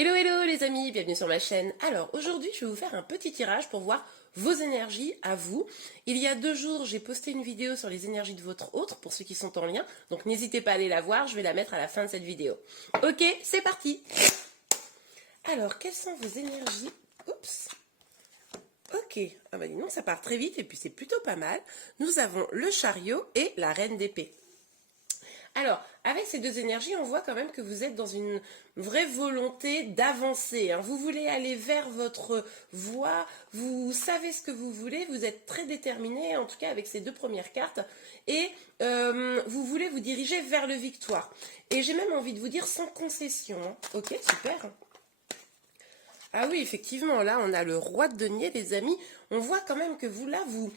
Hello hello les amis, bienvenue sur ma chaîne. Alors aujourd'hui je vais vous faire un petit tirage pour voir vos énergies à vous. Il y a 2 jours j'ai posté une vidéo sur les énergies de votre autre pour ceux qui sont en lien. Donc n'hésitez pas à aller la voir, je vais la mettre à la fin de cette vidéo. Ok, c'est parti. Alors quelles sont vos énergies? Oups. Ok, ah bah dis donc ça part très vite et puis c'est plutôt pas mal. Nous avons le chariot et la reine d'épée. Alors, avec ces 2 énergies, on voit quand même que vous êtes dans une vraie volonté d'avancer. Vous voulez aller vers votre voie, vous savez ce que vous voulez, vous êtes très déterminé, en tout cas avec ces 2 premières cartes, et vous voulez vous diriger vers le victoire. Et j'ai même envie de vous dire sans concession. Ok, super. Ah oui, effectivement, là, on a le roi de denier, les amis. On voit quand même que vous, là, vous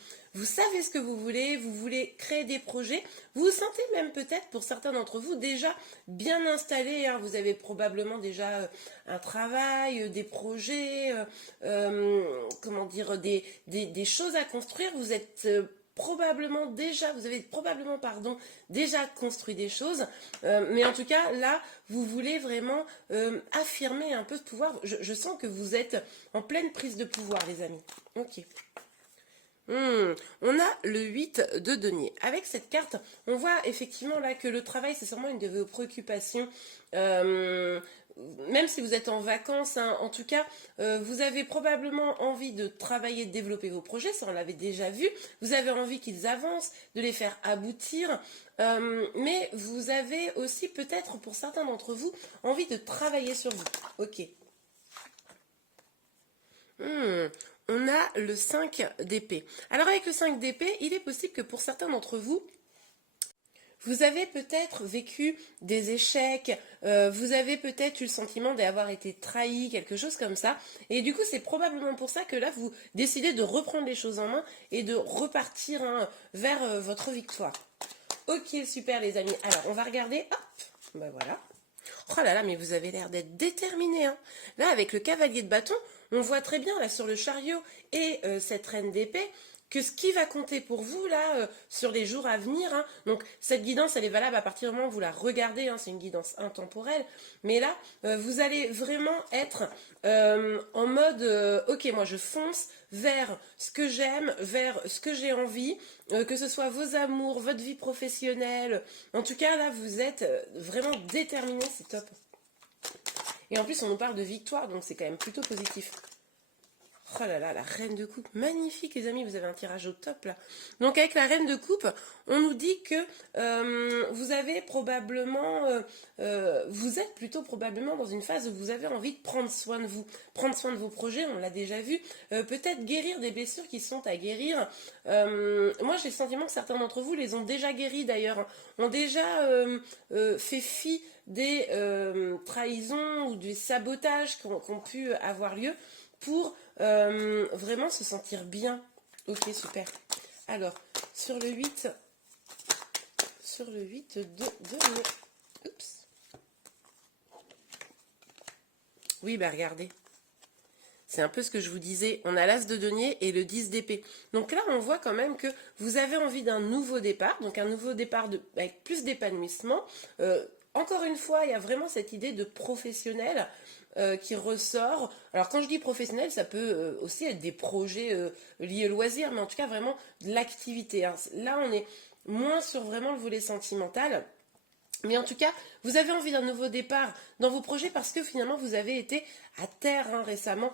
savez ce que vous voulez créer des projets. Vous vous sentez même peut-être, pour certains d'entre vous, déjà bien installés. Vous avez probablement déjà un travail, des projets, comment dire, des choses à construire. Vous êtes... vous avez probablement, déjà construit des choses, mais en tout cas, là, vous voulez vraiment affirmer un peu ce pouvoir. Je sens que vous êtes en pleine prise de pouvoir, les amis. Ok. On a le 8 de denier. Avec cette carte, on voit effectivement là que le travail, c'est sûrement une de vos préoccupations. Même si vous êtes en vacances, en tout cas, vous avez probablement envie de travailler, de développer vos projets, ça on l'avait déjà vu. Vous avez envie qu'ils avancent, de les faire aboutir, mais vous avez aussi peut-être, pour certains d'entre vous, envie de travailler sur vous. Ok. On a le 5 d'épée. Alors avec le 5 d'épée, il est possible que pour certains d'entre vous, vous avez peut-être vécu des échecs, vous avez peut-être eu le sentiment d'avoir été trahi, quelque chose comme ça. Et du coup, c'est probablement pour ça que là, vous décidez de reprendre les choses en main et de repartir vers votre victoire. Ok, super les amis. Alors, on va regarder. Hop, ben voilà. Oh là là, mais vous avez l'air d'être déterminé. Là, avec le cavalier de bâton, on voit très bien, là, sur le chariot et cette reine d'épée, que ce qui va compter pour vous, là, sur les jours à venir, donc cette guidance, elle est valable à partir du moment où vous la regardez, c'est une guidance intemporelle, mais là, vous allez vraiment être en mode, ok, moi je fonce vers ce que j'aime, vers ce que j'ai envie, que ce soit vos amours, votre vie professionnelle, en tout cas, là, vous êtes vraiment déterminé, c'est top. Et en plus, on nous parle de victoire, donc c'est quand même plutôt positif. Oh là là, la reine de coupe, magnifique les amis, vous avez un tirage au top là. Donc avec la reine de coupe, on nous dit que vous avez probablement, vous êtes plutôt probablement dans une phase où vous avez envie de prendre soin de vous, prendre soin de vos projets, on l'a déjà vu, peut-être guérir des blessures qui sont à guérir. Moi j'ai le sentiment que certains d'entre vous les ont déjà guéris d'ailleurs, ont déjà fait fi des trahisons ou des sabotages qui ont pu avoir lieu pour vraiment se sentir bien. Ok, super. Alors, sur le 8 de denier. Oups. Oui, bah regardez. C'est un peu ce que je vous disais. On a l'as de denier et le 10 d'épée. Donc là, on voit quand même que vous avez envie d'un nouveau départ. Donc un nouveau départ avec plus d'épanouissement. Encore une fois, il y a vraiment cette idée de professionnel qui ressort. Alors quand je dis professionnel, ça peut aussi être des projets liés au loisir, mais en tout cas vraiment de l'activité. Là, on est moins sur vraiment le volet sentimental. Mais en tout cas, vous avez envie d'un nouveau départ dans vos projets parce que finalement, vous avez été à terre récemment.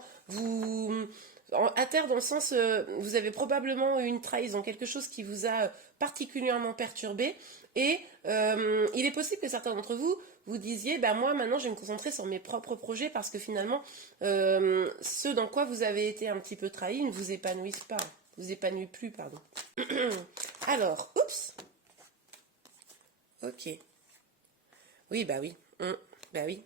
À terre dans le sens, vous avez probablement eu une trahison, quelque chose qui vous a particulièrement perturbé. Et il est possible que certains d'entre vous vous disiez, moi maintenant je vais me concentrer sur mes propres projets parce que finalement, ceux dans quoi vous avez été un petit peu trahi ne vous épanouissent pas. Vous épanouissent plus, pardon. Alors, oups. Ok. Oui, bah oui. Bah oui.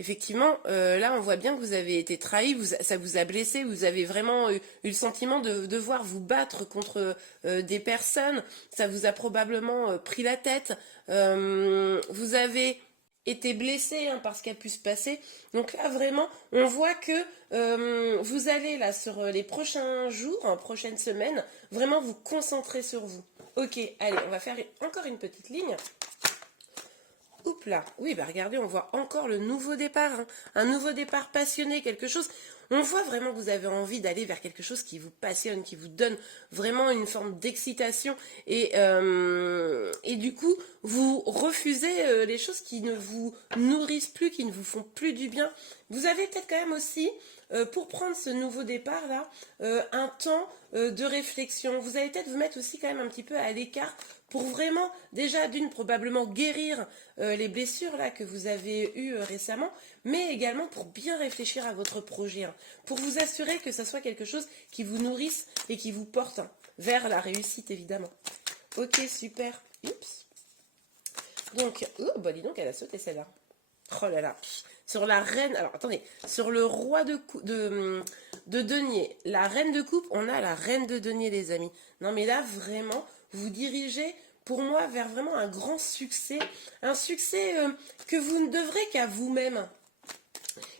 Effectivement, là, on voit bien que vous avez été trahi, ça vous a blessé, vous avez vraiment eu le sentiment de devoir vous battre contre des personnes, ça vous a probablement pris la tête, vous avez été blessé par ce qui a pu se passer. Donc là, vraiment, on voit que vous allez, là, sur les prochains jours, prochaines semaines, vraiment vous concentrer sur vous. Ok, allez, on va faire encore une petite ligne. Oups là, oui, bah regardez, on voit encore le nouveau départ, hein. Un nouveau départ passionné, quelque chose. On voit vraiment que vous avez envie d'aller vers quelque chose qui vous passionne, qui vous donne vraiment une forme d'excitation. Et du coup, vous refusez les choses qui ne vous nourrissent plus, qui ne vous font plus du bien. Vous avez peut-être quand même aussi, pour prendre ce nouveau départ-là, un temps de réflexion. Vous allez peut-être vous mettre aussi quand même un petit peu à l'écart pour vraiment, déjà d'une, probablement guérir les blessures là que vous avez eues récemment, mais également pour bien réfléchir à votre projet, hein, pour vous assurer que ça soit quelque chose qui vous nourrisse et qui vous porte, hein, vers la réussite évidemment. Ok, super. Oups. Donc, oh, bah dis donc, elle a sauté celle-là. Oh là là. Sur la reine, alors attendez, sur le roi de denier, la reine de coupe, on a la reine de denier, les amis. Non mais là, vraiment, vous dirigez, pour moi, vers vraiment un grand succès. Un succès que vous ne devrez qu'à vous-même.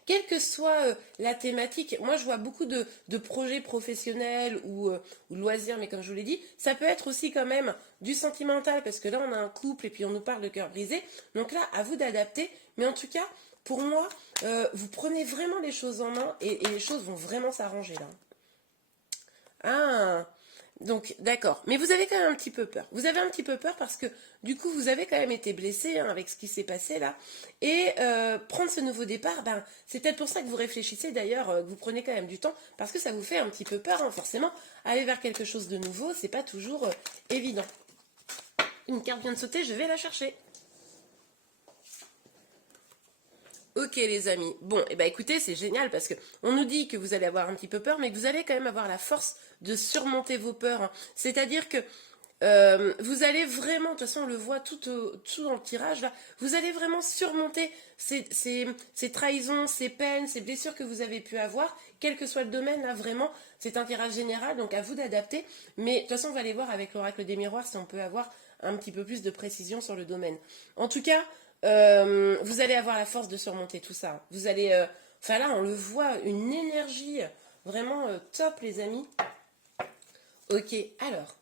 Quelle que soit la thématique, moi je vois beaucoup de projets professionnels ou loisirs, mais comme je vous l'ai dit, ça peut être aussi quand même du sentimental, parce que là on a un couple et puis on nous parle de cœur brisé. Donc là, à vous d'adapter, mais en tout cas, pour moi, vous prenez vraiment les choses en main et les choses vont vraiment s'arranger là. Ah, donc d'accord. Mais vous avez quand même un petit peu peur. Vous avez un petit peu peur parce que du coup, vous avez quand même été blessé, hein, avec ce qui s'est passé là. Et prendre ce nouveau départ, ben, c'est peut-être pour ça que vous réfléchissez d'ailleurs, que vous prenez quand même du temps, parce que ça vous fait un petit peu peur, hein, forcément. Aller vers quelque chose de nouveau, c'est pas toujours évident. Une carte vient de sauter, je vais la chercher. Ok les amis, bon, et bah écoutez, c'est génial parce que on nous dit que vous allez avoir un petit peu peur, mais que vous allez quand même avoir la force de surmonter vos peurs, hein. C'est-à-dire que vous allez vraiment, de toute façon on le voit tout dans le tirage là, vous allez vraiment surmonter ces trahisons, ces peines, ces blessures que vous avez pu avoir, quel que soit le domaine là, vraiment, c'est un tirage général, donc à vous d'adapter, mais de toute façon on va aller voir avec l'oracle des miroirs si on peut avoir un petit peu plus de précision sur le domaine. En tout cas, vous allez avoir la force de surmonter tout ça. Vous allez, enfin là, on le voit, une énergie vraiment top, les amis. Ok, alors,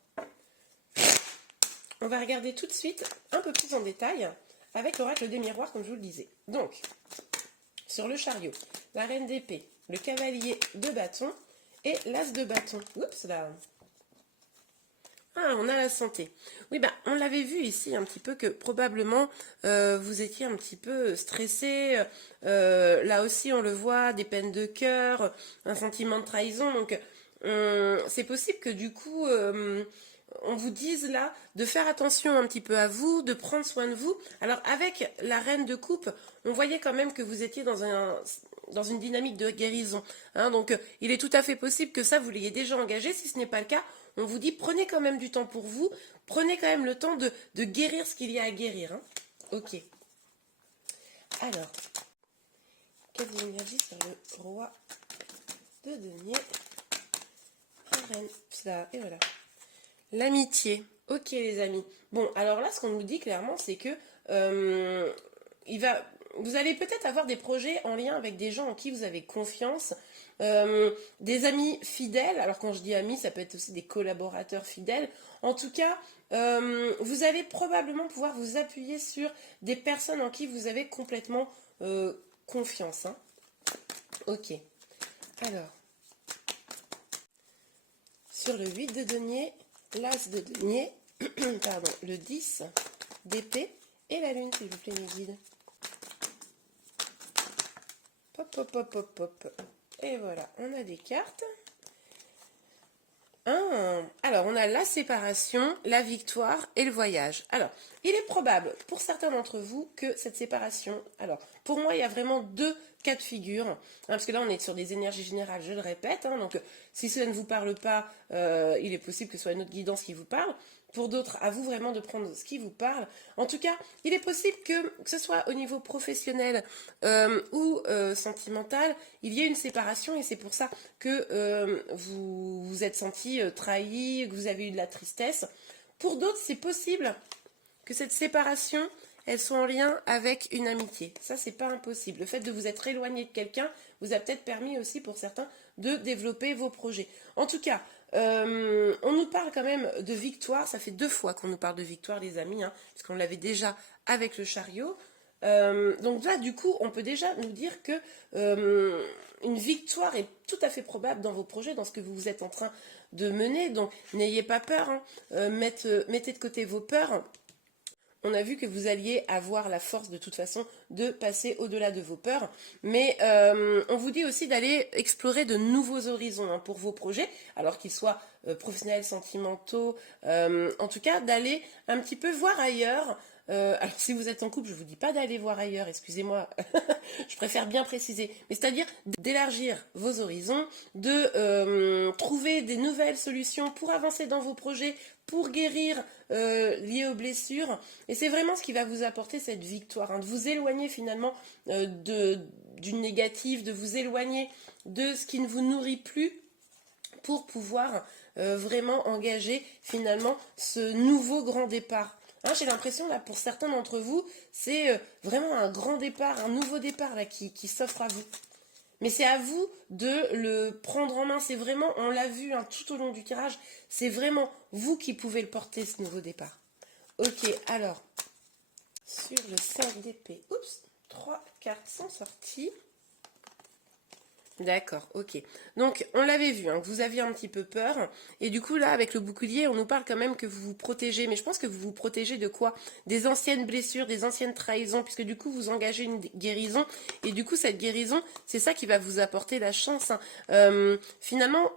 on va regarder tout de suite un peu plus en détail avec l'oracle des miroirs, comme je vous le disais. Donc, sur le chariot, la reine d'épée, le cavalier de bâton et l'as de bâton. Oups, là. Ah, on a la santé. Oui, bah, on l'avait vu ici un petit peu que probablement vous étiez un petit peu stressé. Là aussi, on le voit, des peines de cœur, un sentiment de trahison. Donc, c'est possible que du coup, on vous dise là de faire attention un petit peu à vous, de prendre soin de vous. Alors, avec la reine de coupe, on voyait quand même que vous étiez dans une dynamique de guérison, hein. Donc, il est tout à fait possible que ça, vous l'ayez déjà engagé. Si ce n'est pas le cas, on vous dit prenez quand même du temps pour vous, prenez quand même le temps de guérir ce qu'il y a à guérir, hein. Ok. Alors, quelles énergies sur le roi de denier, la reine, ça, et voilà. L'amitié. Ok les amis. Bon, alors là, ce qu'on nous dit clairement, c'est que vous allez peut-être avoir des projets en lien avec des gens en qui vous avez confiance, des amis fidèles. Alors quand je dis amis, ça peut être aussi des collaborateurs fidèles. En tout cas, vous allez probablement pouvoir vous appuyer sur des personnes en qui vous avez complètement confiance, hein. Ok. Alors, sur le 8 de denier, l'as de denier, pardon, le 10 d'épée et la lune, s'il vous plaît, mes guides. Pop, pop, pop, pop, pop. Et voilà, on a des cartes. Alors, on a la séparation, la victoire et le voyage. Alors, il est probable pour certains d'entre vous que cette séparation... Alors, pour moi, il y a vraiment deux cas de figure, hein, parce que là, on est sur des énergies générales, je le répète. Hein, donc, si cela ne vous parle pas, il est possible que ce soit une autre guidance qui vous parle. Pour d'autres, à vous vraiment de prendre ce qui vous parle. En tout cas, il est possible que ce soit au niveau professionnel ou sentimental, il y ait une séparation et c'est pour ça que vous vous êtes senti trahi, que vous avez eu de la tristesse. Pour d'autres, c'est possible que cette séparation, elle soit en lien avec une amitié. Ça, c'est pas impossible. Le fait de vous être éloigné de quelqu'un vous a peut-être permis aussi pour certains de développer vos projets. En tout cas, on nous parle quand même de victoire. Ça fait 2 fois qu'on nous parle de victoire, les amis, hein, parce qu'on l'avait déjà avec le chariot. Donc là, du coup, on peut déjà nous dire que une victoire est tout à fait probable dans vos projets, dans ce que vous êtes en train de mener. Donc, n'ayez pas peur, hein. Mettez de côté vos peurs. On a vu que vous alliez avoir la force de toute façon de passer au-delà de vos peurs. Mais on vous dit aussi d'aller explorer de nouveaux horizons, hein, pour vos projets, alors qu'ils soient professionnels, sentimentaux, en tout cas d'aller un petit peu voir ailleurs. Alors si vous êtes en couple, je ne vous dis pas d'aller voir ailleurs, excusez-moi, je préfère bien préciser, mais c'est-à-dire d'élargir vos horizons, de trouver des nouvelles solutions pour avancer dans vos projets, pour guérir liés aux blessures. Et c'est vraiment ce qui va vous apporter cette victoire, hein, de vous éloigner finalement du négatif, de vous éloigner de ce qui ne vous nourrit plus pour pouvoir vraiment engager finalement ce nouveau grand départ. Hein, j'ai l'impression là pour certains d'entre vous, c'est vraiment un grand départ, un nouveau départ là qui s'offre à vous. Mais c'est à vous de le prendre en main. C'est vraiment, on l'a vu, hein, tout au long du tirage, c'est vraiment vous qui pouvez le porter, ce nouveau départ. Ok, alors, sur le 5 d'épée, oups, 3 cartes sont sorties. D'accord, ok. Donc, on l'avait vu, hein, que vous aviez un petit peu peur. Et du coup, là, avec le bouclier, on nous parle quand même que vous vous protégez. Mais je pense que vous vous protégez de quoi? Des anciennes blessures, des anciennes trahisons, puisque du coup, vous engagez une guérison. Et du coup, cette guérison, c'est ça qui va vous apporter la chance, hein. Finalement,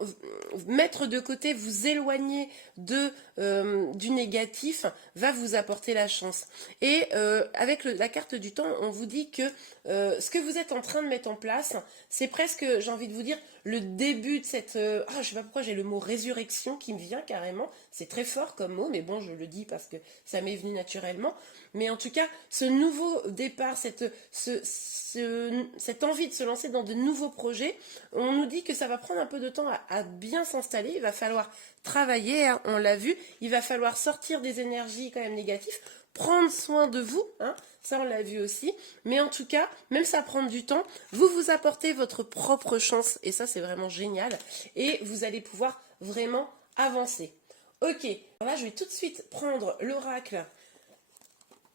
mettre de côté, vous éloigner du négatif, va vous apporter la chance. Et avec la carte du temps, on vous dit que ce que vous êtes en train de mettre en place, c'est presque, j'ai envie de vous dire, le début de cette... je sais pas pourquoi j'ai le mot résurrection qui me vient carrément. C'est très fort comme mot, mais bon, je le dis parce que ça m'est venu naturellement. Mais en tout cas, ce nouveau départ, cette envie de se lancer dans de nouveaux projets, on nous dit que ça va prendre un peu de temps à bien s'installer. Il va falloir travailler, hein, on l'a vu. Il va falloir sortir des énergies quand même négatives, prendre soin de vous, hein, ça on l'a vu aussi, mais en tout cas, même ça prend du temps, vous vous apportez votre propre chance, et ça c'est vraiment génial, et vous allez pouvoir vraiment avancer. Ok, alors là je vais tout de suite prendre l'oracle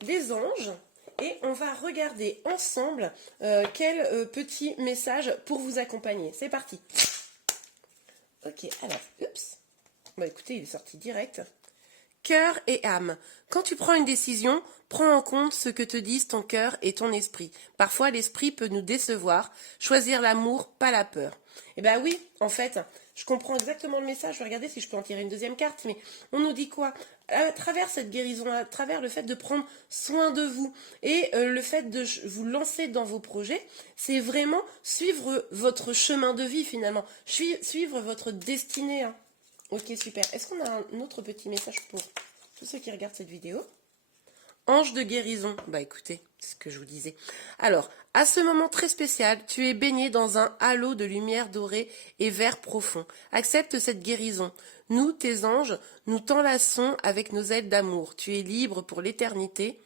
des anges, et on va regarder ensemble quel petit message pour vous accompagner. C'est parti. Ok, alors, oups, bah écoutez, il est sorti direct. Cœur et âme. Quand tu prends une décision, prends en compte ce que te disent ton cœur et ton esprit. Parfois, l'esprit peut nous décevoir. Choisir l'amour, pas la peur. Eh bien oui, en fait, je comprends exactement le message. Je vais regarder si je peux en tirer une deuxième carte. Mais on nous dit quoi? À travers cette guérison, à travers le fait de prendre soin de vous et le fait de vous lancer dans vos projets, c'est vraiment suivre votre chemin de vie finalement. Suivre votre destinée, hein. Ok, super. Est-ce qu'on a un autre petit message pour tous ceux qui regardent cette vidéo? Ange de guérison. Bah écoutez, c'est ce que je vous disais. Alors, à ce moment très spécial, tu es baigné dans un halo de lumière dorée et vert profond. Accepte cette guérison. Nous, tes anges, nous t'enlaçons avec nos ailes d'amour. Tu es libre pour l'éternité,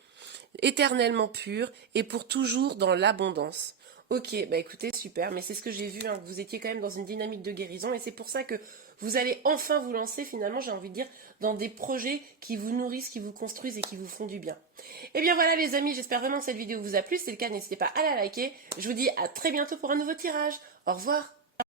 éternellement pur et pour toujours dans l'abondance. Ok, bah écoutez, super, mais c'est ce que j'ai vu, hein, que vous étiez quand même dans une dynamique de guérison, et c'est pour ça que vous allez enfin vous lancer, finalement, j'ai envie de dire, dans des projets qui vous nourrissent, qui vous construisent et qui vous font du bien. Et bien voilà les amis, j'espère vraiment que cette vidéo vous a plu, si c'est le cas, n'hésitez pas à la liker. Je vous dis à très bientôt pour un nouveau tirage. Au revoir.